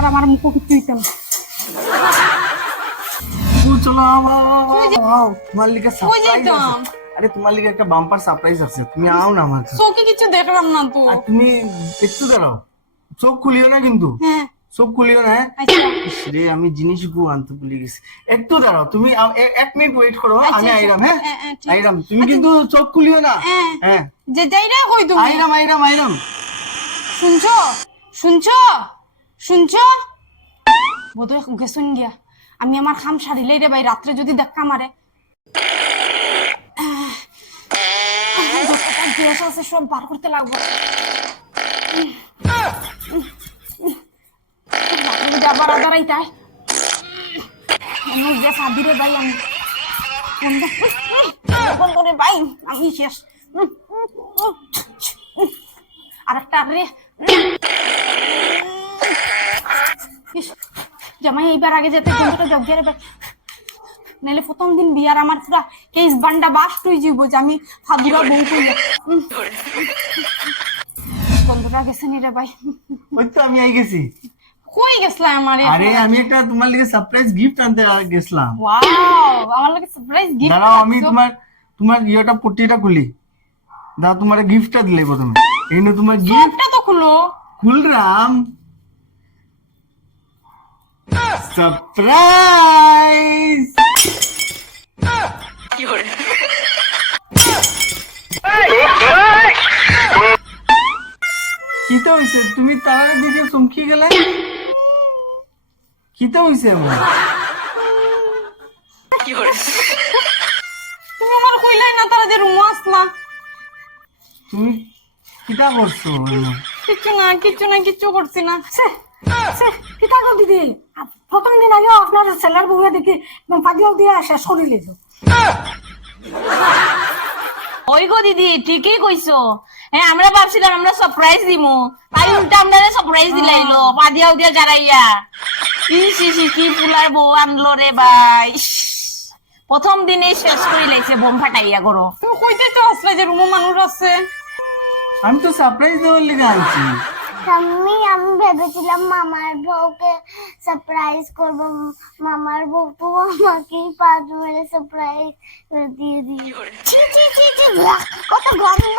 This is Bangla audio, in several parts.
আর আমার মুখ আরে তোমার লিগে একটা বাম্পার সারপ্রাইজ আছে। তুমি আও না আমার কাছে। চোখে কিছু দেখলাম না তো। তুমি একটু দাঁড়াও। চোখ খুলিও না কিন্তু। হ্যাঁ। চোখ খুলিও না হ্যাঁ? আচ্ছা। রে আমি জিনিস গু আনতে ভুলে গেছি। একটু দাঁড়াও তুমি এক মিনিট ওয়েট করো আচ্ছা, আমি আচ্ছা। আইরাম হ্যাঁ? হ্যাঁ, হ্যাঁ, আইরাম তুমি কিন্তু চোখ খুলিও না। হ্যাঁ। হ্যাঁ। যে যাই রে কই তুমি। আইরাম আইরাম আইরাম। শুনছো? শুনছো? শুনছো? বোধহয় গেছুন গিয়া। আমি আমার খাম সারিলেই রে ভাই, রাত্রে যদি দেখা মারে। সব বার করতে লাগবো। যদি আইতাই আমি সাদি রে ভাই, আমি ভাই, আমি শেষ। রে। জামাই এইবার আগে যেতে বন্ধুটা জগিয়ে রে নাইলে প্রথম দিন বিয়ার আমার পুরা কেস বান্ডা বাস তুই যাব যে আমি ফাদুরা বউ কইয়া বন্ধুরা গেছে নি রে ভাই? ওই তো আমি আই গেছি। কই গেছলা আমার আরে আমি একটা তোমার লিগে সারপ্রাইজ গিফট আনতে গেছিলাম। ওয়াও আমার লাগে সারপ্রাইজ গিফট দাঁড়াও আমি তোমার তোমার ইয়েটা পট্টিটা খুলি। দাও তোমার গিফটটা দিলে প্রথমে। এই নো তোমার গিফট গিফটটা তো খুলো। খুলরাম। সারপ্রাইজ কি তো হইছে তুমি তার দিকে চমকি গেলে কি তো হইছে আমার তুমি আমার কইলাই না তারা যে রুমে আসলা তুমি কিটা করছ? কিচ্ছু না কিচ্ছু না কিচ্ছু করছি না। কিতা গো দিদি প্রথম দিন আগে আপনার ছেলের বউয়ে দেখি পাদিয়াও দিয়ে শেষ করে ওই গো দিদি ঠিকই কইছো। হ্যাঁ আমরা ভাবছিলাম আমরা সারপ্রাইজ দিমু। তাই উল্টা আমরা সারপ্রাইজ দিলাইলো উদিয়া জারাইয়া। ইস ইস ইস, কি ফুলার বউ আনলো রে ভাই। প্রথম দিনেই শেষ করে লাইছে বোম ফাটাইয়া করো তুমি কইতে তো আসলে যে রুমে মানুষ আছে? আমি তো সারপ্রাইজ দেওয়ার লিগে আনছি আমি আমি ভেবেছিলাম মামার বউকে সারপ্রাইজ করব। মামার বউ তো আমাকেই পাঁচ মেরে সারপ্রাইজ দিয়ে দিই কত গন্ধ!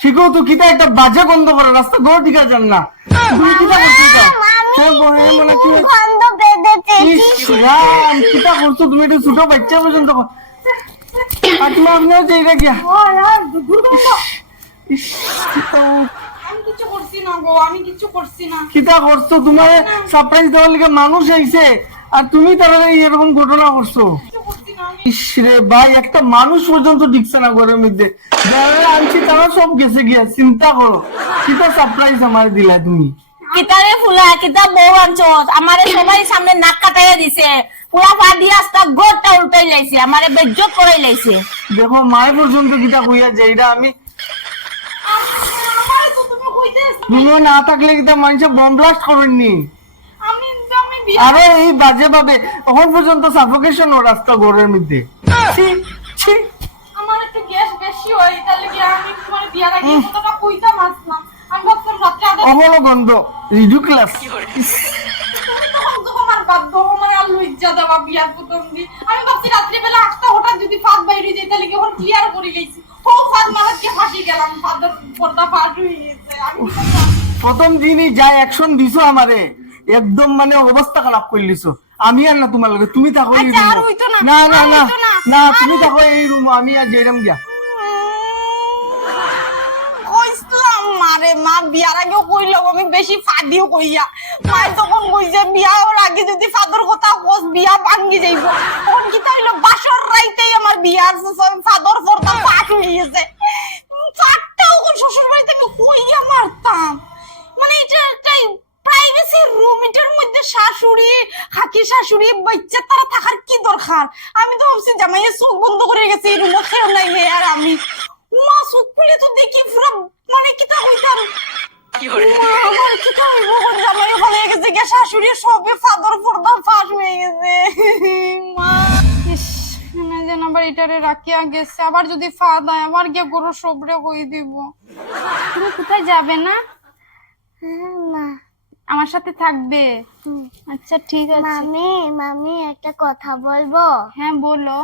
ঠিক তো কিটা একটা বাজে গন্ধ করে রাস্তা গো ঠিক আছে না? তুমি কিটা করছ এটা? বহে মানে কি গন্ধ বেঁধেছে ইস রাম করছ তুমি এটা ছোট বাচ্চা পর্যন্ত আর আপনিও কিছু করছি না গো আমি কিছু করছি না। কিটা করছ? তোমার সারপ্রাইজ দেওয়ার লিগে মানুষ আইছে। আর তুমি তারা এরকম ঘটনা করছ। কিছু করছি না আমি। ইস রে ভাই একটা মানুষ পর্যন্ত ঢুকছে না ঘরের মধ্যে। যারা আনছি তারা সব গেছে গিয়া চিন্তা করো। কিটা সারপ্রাইজ আমার দিলা তুমি? কিতারে ফুলা কিতা বউ আনছো? আমারে সবাই সামনে নাক কাটাইয়া দিছে। পুরা পাদিয়া আস্তা গোটটা উল্টাই লাইছে। আমারে বেজ্জত করাই লাইছে। দেখো মায়ের পর্যন্ত কিটা হইয়া যায় এটা আমি আমারে তো তুমি আসলে না থাকলে কিটা মানুষে বম ব্লাস্ট করেননি। বিয়া আরে এই বাজে ভাবে এখন পর্যন্ত সাফোকেশন ও রাস্তা ঘরের মধ্যে। ছি, ছি। আমার একটু গ্যাস বেশি হয় তাহলে কি আমি তোমার বিয়ার আগে কতটা কইতাম আসলাম আমি ভাবতাম রাত্রে আগে অমল গন্ধ রিডিকুলাস আমি ভাবছি রাত্রিবেলা আটটা হঠাৎ যদি ফাঁদ বাইরে যাই তাহলে কি ওখানে ক্লিয়ার করে গেছি? প্রথম দিনই যা অ্যাকশন দিছো আমারে একদম মানে অবস্থা খারাপ করে আমি আর না তোমার লগে তুমি থাকো এই আচ্ছা, রুমে না, না না না তুমি থাকো এই রুম আমি আর যেরম গিয়া। মারে মা বিয়ার আগেও কইলাম আমি বেশি ফাদিও কইয়া। মাই তখন কইছে বিয়া ওর আগে যদি ফাদর কথা কোস বিয়া ভাঙ্গি যাইব। কি তাইলো বাসর রাইতেই আমার বিয়ার ফরতা ফাট হয়ে গেছে। ফাটটাও কোন শ্বশুর বাড়িতে আমি কইয়া মারতাম। মানে এটা একটাই প্রাইভেসি রুম এটার মধ্যে শাশুড়ি খাকি শাশুড়ি বাচ্চা তারা থাকার কি দরকার? আমি তো ভাবছি জামাইয়ে চোখ বন্ধ করে গেছে এই রুমে কেউ নাই হে আর আমি। মা চোখ খুলে তো দেখি পুরো মানে কিতা হইতাম মা, আমার কিতা হইব জামাই ওখানে গেছে শাশুড়ি সবে ফাদর পর্দা ফাঁস হয়ে গেছে। মা ইস না যেন আবার এটারে রাখিয়া গেছে। আবার যদি ফাদ হয় আবার গিয়ে গরু সবরে কই দিব? তুমি কোথায় যাবে না? না। আমার সাথে থাকবে। আচ্ছা ঠিক আছে। মামি মামি একটা কথা বলব? হ্যাঁ বলো।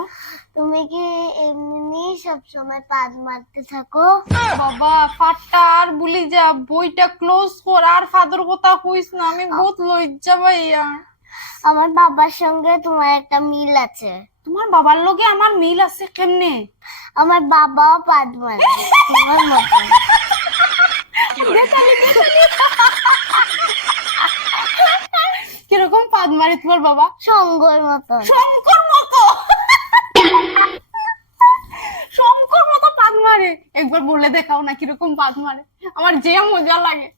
তুমি কি এমনি সব সময় পাদ মারতে থাকো? বাবা ফাটটা আর বলি যা। বইটা ক্লোজ কর আর ফাদর কথা কইস না। আমি বহুত লজ্জা পাইয়া আমার বাবার সঙ্গে তোমার একটা মিল আছে। তোমার বাবার লগে আমার মিল আছে কেমনে? আমার বাবাও পাদ মারে তোমার মতো। কীরকম পাদ মারে তোমার বাবা? সঙ্গর মতন। শঙ্কর মতো? শঙ্কর মতো পাদ মারে একবার বলে দেখাও না কীরকম পাদ মারে আমার যে মজা লাগে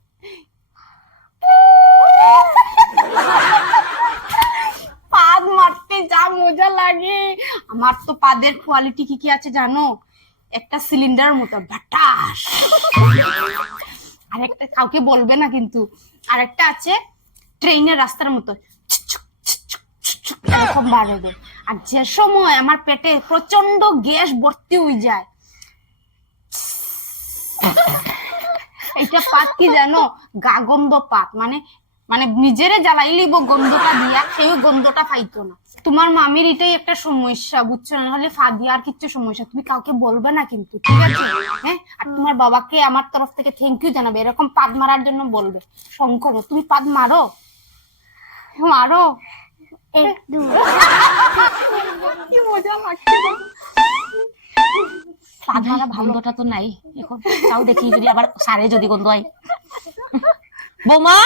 পাদ মারতে যা মজা লাগে পাদের কোয়ালিটি কি কি আছে জানো? একটা সিলিন্ডার মতো বাটাস আর একটা কাউকে বলবে না কিন্তু। আর একটা আছে ট্রেনের রাস্তার মতো। আর যে সময় আমার পেটে প্রচণ্ড গ্যাস ভর্তি হয়ে যায়। এটা পাত কি জানো? গা গন্ধ পাত মানে মানে নিজেরে জ্বালাই লিব গন্ধটা দিয়া সেই গন্ধটা পাইতো না। তোমার মামির এটাই একটা সমস্যা বুঝছ? না হলে ফাদিয়া আর কিচ্ছু সমস্যা। তুমি কাউকে বলবে না কিন্তু ঠিক আছে? হ্যাঁ? আর তোমার বাবাকে আমার তরফ থেকে থ্যাংক ইউ জানাবে। এরকম পাদ মারার জন্য বলবে। শঙ্কর তুমি পাদ মারো? মারো? একটু কি মজা লাগছে। পাদ মারা গন্ধটা তো নাই। এখন তাও দেখি যদি আবার সারে যদি গন্ধ হয়। বৌমা?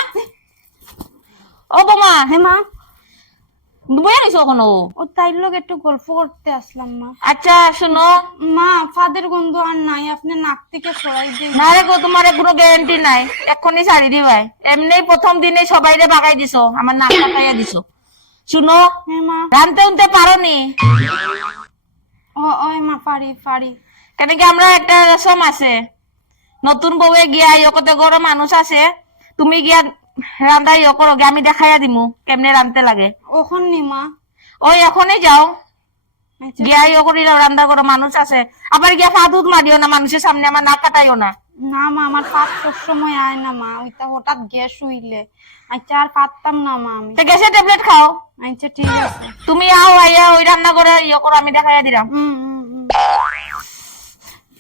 ও বৌমা। হ্যাঁ মা? বইয়া রয়েছো ওখানো ও তাই লোক একটু গল্প করতে আসলাম মা। আচ্ছা শোনো। মা ফাদের গন্ধ আর নাই আপনি নাক থেকে সরাই দিয়ে না রে গো তোমার কোনো গ্যারান্টি নাই। এক্ষুনি ছাড়ি দিবাই এমনি প্রথম দিনে সবাই রে বাগাই দিছো আমার নাক কাটাইয়া দিছো। শুনো হ্যাঁ মা। রানতে উনতে পারো নি ও ওই মা পারি পারি। কেন কি আমরা একটা আছে? নতুন বউয়ে গিয়া ইয়কতে গরম মানুষ আছে তুমি গিয়া রান্দা ইয় করো গে, আমি দেখাইয়া দিমু কেমনে রানতে লাগে। ওখন নিমা ওই এখনই যাও। আচ্ছা, গিয়া ইয় করিলে রান্দা করো মানুষ আছে। আবার গিয়া পা দুধ মারিও না মানুষের সামনে আমার নাক কাটাইও না। না মা আমার পাত সব সময় আয় না মা ওইটা হঠাৎ গ্যাস হইলে আচ্ছা আর পারতাম না মা আমি। তো গ্যাসের ট্যাবলেট খাও। আচ্ছা ঠিক আছে। তুমি আও আইয়া ওই রান্না করে ইয়ে করো আমি দেখাইয়া দিলাম। হুম হুম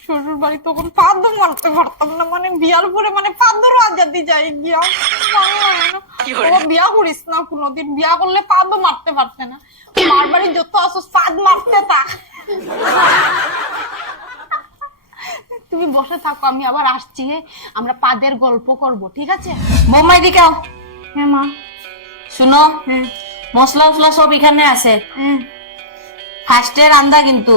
শ্বশুর বাড়ি তখন পাদ মারতে পারতাম না। মানে বিয়ার পরে মানে পাদরও আজাদি যাই গিয়া। ও বিয়া করিস না কোনোদিন। বিয়া করলে পাদও মারতে পারতে না। মার বাড়ি যত আসো পাদ মারতে থাক তুমি বসে থাকো আমি আবার আসছি? আমরা পাদের গল্প করব ঠিক আছে? বোম্বাই দিকেও হ্যাঁ মা। শুনো হ্যাঁ। মশলা উসলা সব এখানে আছে। হ্যাঁ। ফার্স্টে রান্দা কিন্তু।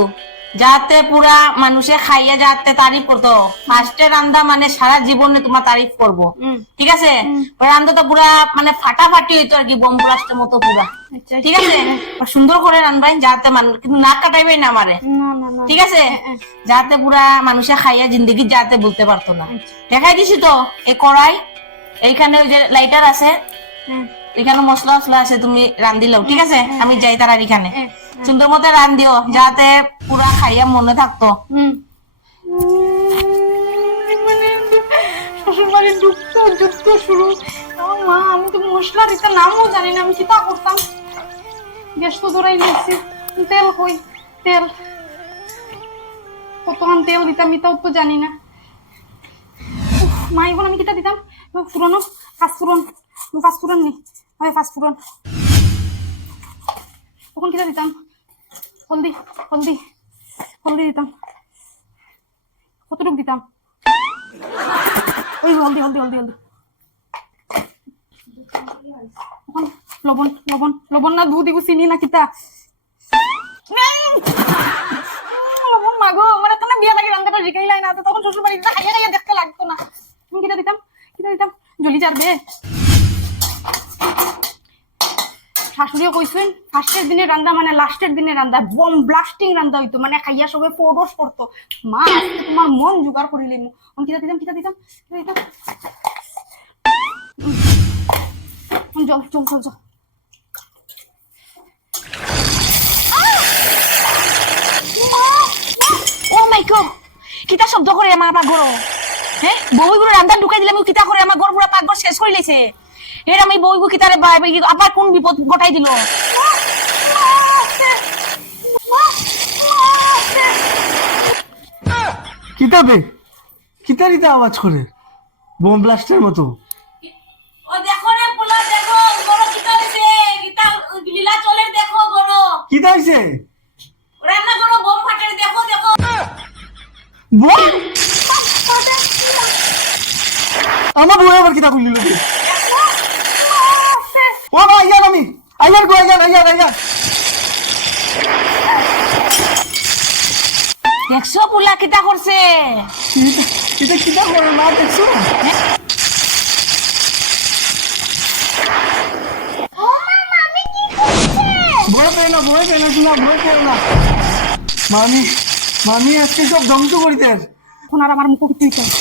যাতে পুরা মানুষে খাইয়া যাতে তারিফ করতো। ফার্স্টে রান্দা মানে সারা জীবনে তোমার তারিফ করব। ঠিক আছে? রান্দা তো পুরা মানে ফাটাফাটি হইতো আর কি বোম ব্লাস্টের মতো পুরা। আচ্ছা ঠিক আছে? সুন্দর করে রানবাই যাতে মানুষ কিন্তু নাক কাটাইবাই না না ঠিক আছে? যাতে পুরা মানুষে খাইয়া জিন্দগি যাতে বলতে পারতো না। দেখাই দিছি তো এই কড়াই এইখানে ওই যে লাইটার আছে। হ্যাঁ। এখানে মশলা মশলা আছে তুমি রান্দিলেও ঠিক আছে? আমি যাই তার আর এখানে। হ্যাঁ, সুন্দর মতো রান দিও, যাতে পুরা খাইয়া মনে থাকতো। মানে বাড়ি যুদ্ধ শুরু। মা, আমি তো মশলার এটা নামও জানি না, আমি কিতা করতাম? গ্যাস তো ধরাই নিয়েছি। তেল কই? তেল। কতক্ষণ তেল দিতাম, এটাও তো জানি না। মা, এখন আমি কিতা দিতাম? ফুরনো ফাঁস ফুরন। ফাঁস ফুরন নি হয় ফাঁস ফুরন। তখন কিতা দিতাম? হলদি হলদি হলদি দিতাম কতটুক দিতাম ওই হলদি হলদি হলদি হলদি লবণ লবণ লবণ না দুধ দিব চিনি না কিতা লবণ মাগো আমার এখানে বিয়া লাগে রান্নাটা শিখাইলাই না তো তখন শ্বশুর বাড়িতে খাইয়া খাইয়া দেখতে লাগতো না আমি কিটা দিতাম কিটা দিতাম জলি যাবে কইছেন, ফার্স্টের দিনে রান্দা মানে লাস্টের দিনে রান্দা বম ব্লাস্টিং রান্দা হইতো মানে খাইয়া সবে পরস করতো। মা তোমার মন জোগাড় করিলে আমি কিটা দিতাম কিটা দিতাম দিতাম? জল জল জল জল ও মাই কিতা শব্দ করে আমার পাকঘর হ্যাঁ বউই গুলো রান্না ঢুকাই দিলাম কিতা করে আমার ঘর পুরা পাকঘর শেষ করে লেছে? এর আমি বই বুকি তারে বাই বাই কোন বিপদ ঘটাই দিল? কিতাবে? কিতারিতে আওয়াজ করে। বোম ব্লাস্টের মতো। ও দেখো রে পোলা দেখো বড় কিতা হইছে। কিতা লীলা চলে দেখো বড়। কিতা হইছে? রান্না করো বোম ফাটে দেখো দেখো। বোম? আমার বউ আবার কিতা খুললি লোকে ও ভাই আইয়ান আমি আইয়ান গো আইয়ান আইয়ান আইয়ান দেখছ পোলা করছে? এটা- করে দেখছ? মামি ভয় পেয়ে না ভয় পেয়ে না শোনা ভয় পেয়ে না। মামি মামি আজকে সব ধ্বংস করিতে এখন আর আমার মুখ কিছু হইছে না।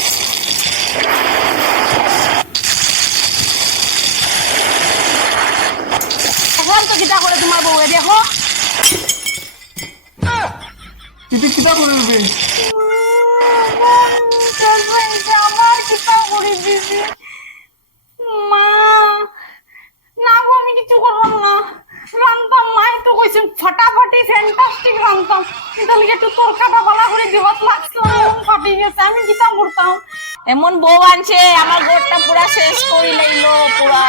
এখন তো কিতা করে দেবে আমার কিতা করে দিছি মা না গো আমি কিছু করলাম না। রান্তাম মাই তো কইছেন ফাটাফাটি ফ্যান্টাস্টিক রান্তাম কিন্তু একটু তরকাটা বালা করে দিবাত লাগছিলাম ফাটি গেছে আমি কিতা করতাম? এমন বউ আনছে আমার ঘরটা পুরা শেষ করে লাইলো পুরা।